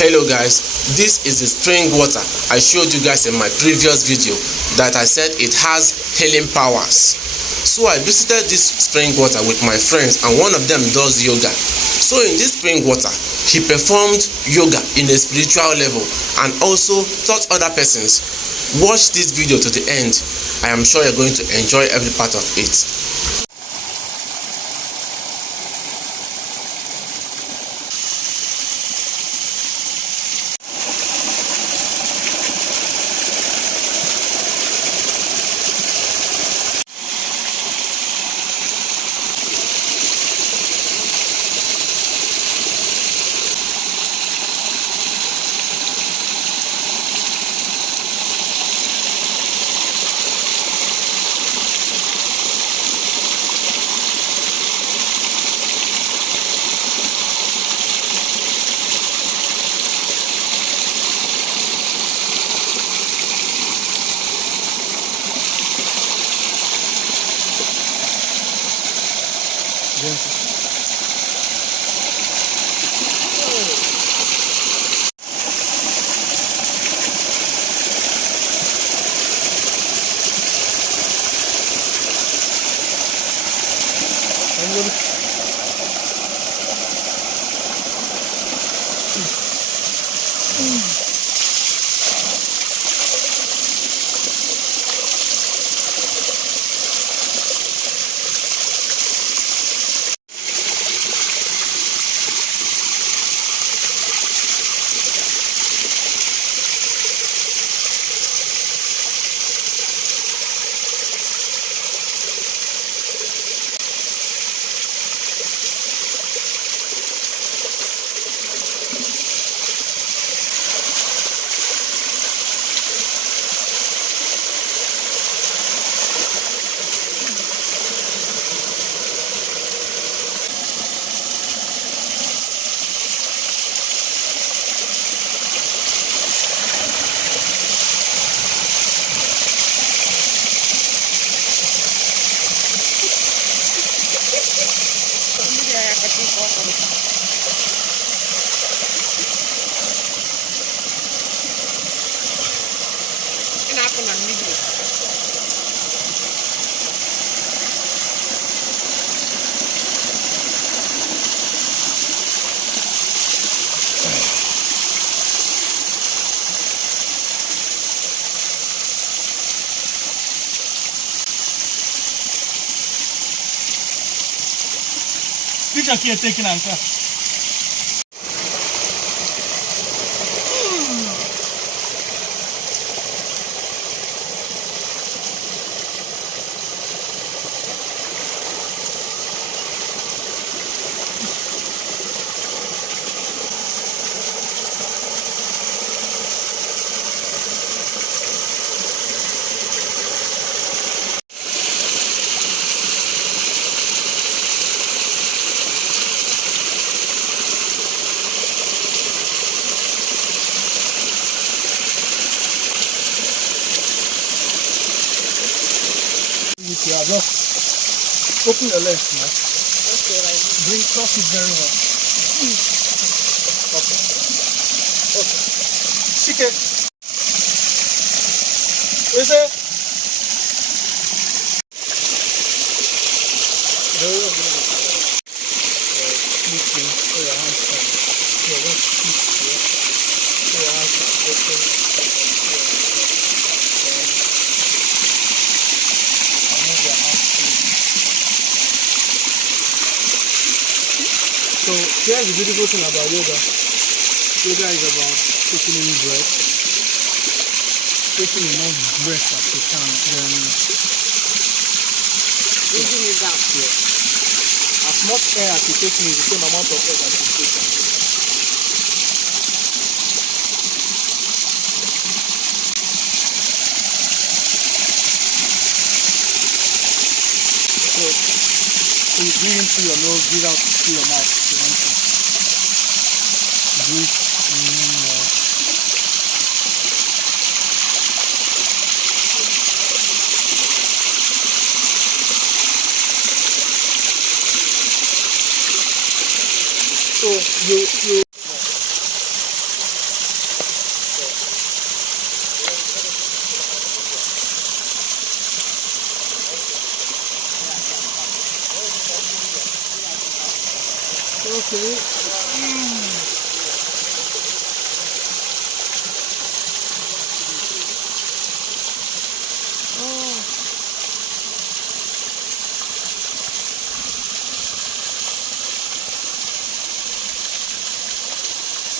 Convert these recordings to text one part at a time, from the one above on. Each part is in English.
Hello guys, this is the spring water I showed you guys in my previous video that I said it has healing powers. So I visited this spring water with my friends and one of them does yoga. So in this spring water, he performed yoga in a spiritual level and also taught other persons. Watch this video to the end. I am sure you're going to enjoy every part of it. Picture here taking anchor. You are just open your legs now. Okay, right. Bring cross it very well. Okay. Okay. Chicken. Is it? Very well. Lifting. Put your hands down. Yeah, let's keep here. Put your hands open. So here's the beautiful thing about yoga. Yoga is about taking in breath, taking enough breath as you can, then breathing it down. Yeah. As much air as you take in is the same amount of air that you take in. So you breathe in through your nose, breathe out through your mouth. If you want to. Breathe in your... So you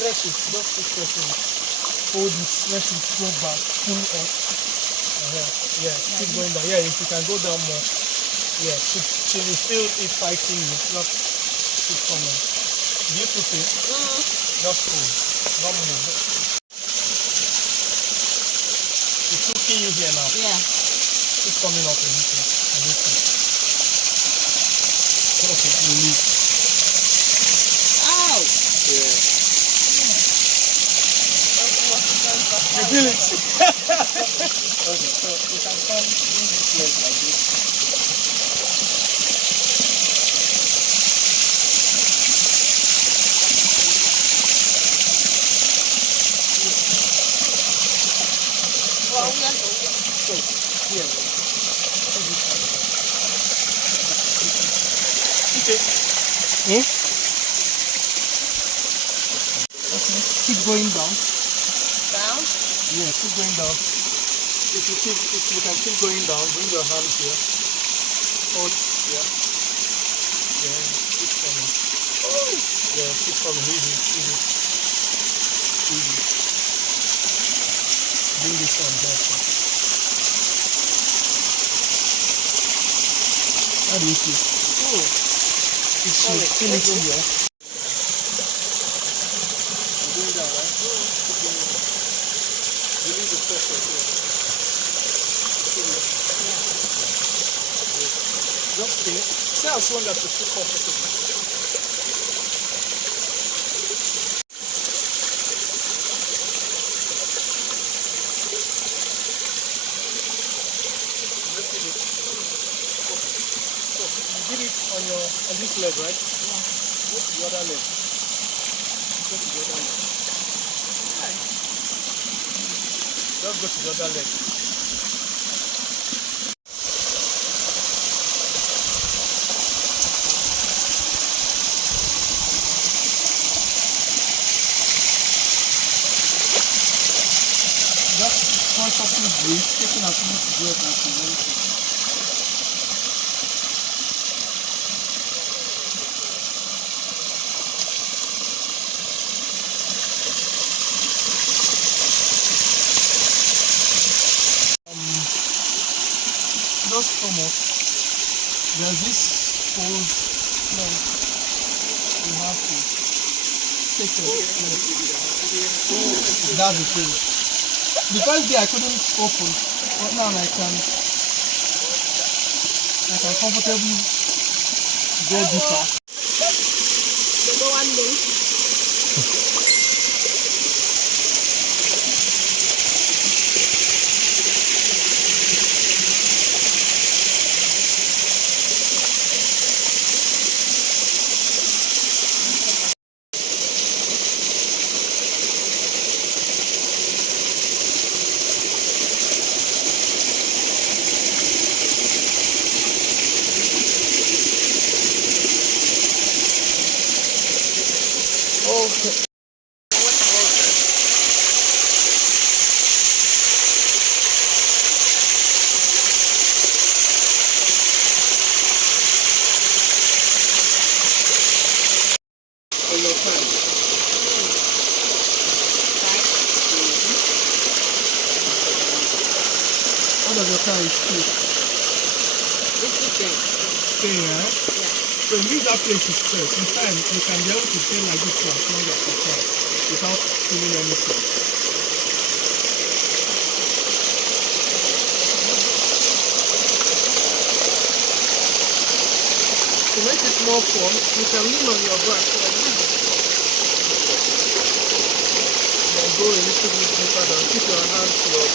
stretch it, just keep stretching it. Hold it, stretch it, go back, pull up. Yeah, keep going down. Yeah, if you can go down more. Yeah, till you feel it fighting you. Just keep coming. Do you put it? Just pull. Don't move. It's hooking you here now. Yeah. Keep coming up and hitting. And hitting. Okay, release. Ow! Yeah. You feel it? Okay, so you can come in this leg like this. Well, we have to. So, here. Okay. Okay, keep going down. Down? Yeah, keep going down. If you can keep going down, bring your hand here. Hold here. Yeah, keep coming. Yeah, keep coming. Easy. Bring this one here. How do you feel? It's feel it here. You're going down, right? Keep going down. Release the pressure here. Just stay as long as you feel comfortable. So you did it on this leg, right? Yeah. Go to the other leg. Go to the other leg. Just go to the other leg. Just consciously breathe, taking as much breath as you want to. Just come up. There's this pose. No, you have to take it. That's the thing. The first day I couldn't open, but now I can comfortably go deeper. The one day. Okay. On your time. How does your car feel? It's the same. Stay, right? Yeah. So leave that place to stress. In time, you can be able to stay like this for as long as you can without feeling anything. To make it more fun, you can lean on your back like this. Then go a little bit deeper down. Keep your hands up.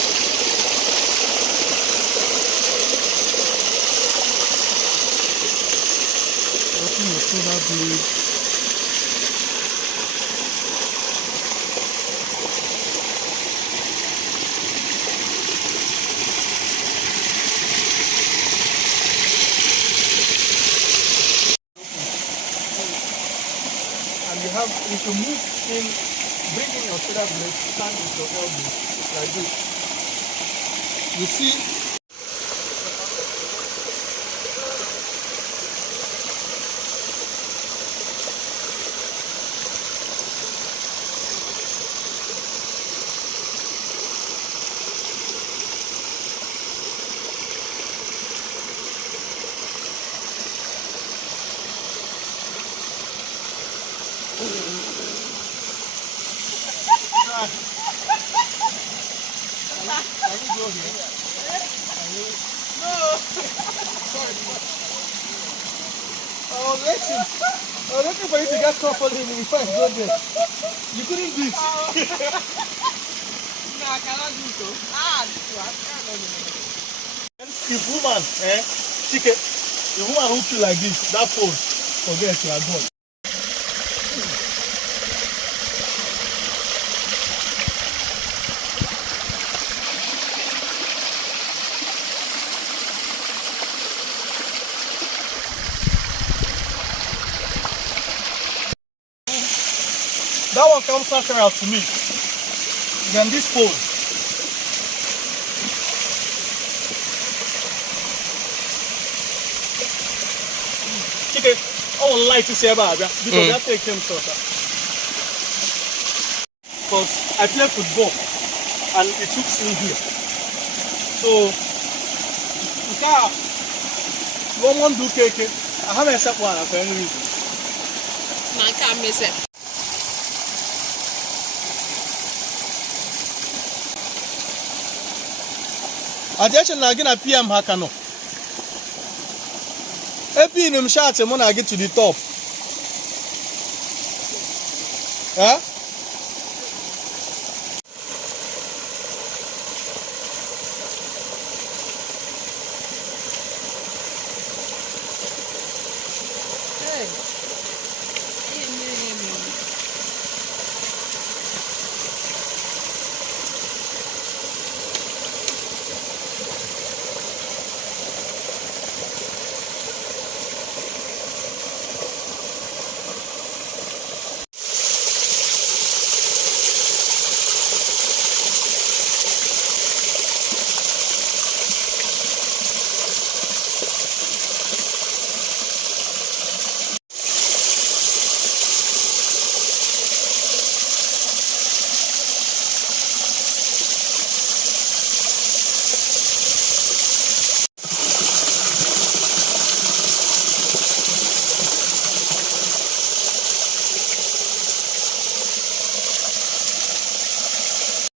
Open your shoulder blades. And you can move in, bring in your shoulder blades, stand with your elbow like this. You see, Can you go here? Can you? No. Sorry. I was waiting for you to get comfortable before I go there. You couldn't do it. No, I cannot do so. This one. If woman, Chike, if woman hook you like this, that pose, forget you are gone. That one comes natural to me. Then this pose. Chike, I would like to say about that because that takes him shorter. Because I play football and it hooks me here. So, one do cake. I haven't accepted one for any reason. I can't miss it. Attention na again PM Hakano. Epi nim shot mo na get to the top. Huh?